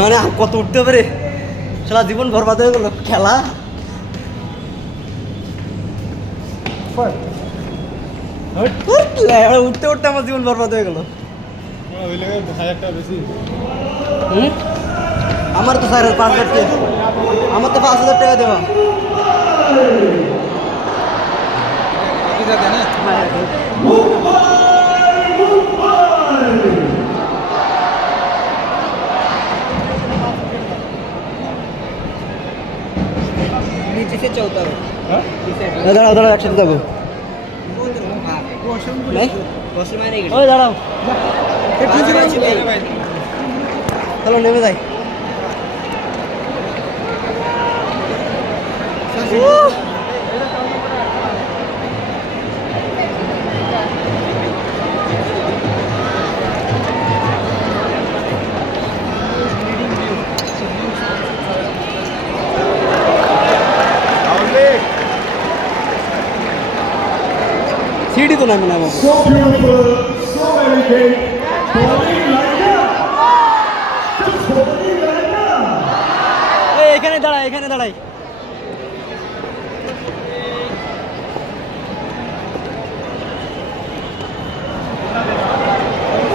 মানে কত উঠতে পারে সারা জীবন বরবাদ হয়ে গেল খেলা। উঠতে উঠতে আমার জীবন বরবাদ হয়ে গেল। আমার তো 5,000 টাকা, আমার তো 5,000 টাকা দেওয়া। দাঁড়াও দাঁড়াও একসাথে যাবো। ওই দাঁড়াও, চলো নেমে যাই। সিঁড়ি তো নামে নামাবো। So beautiful, so elegant.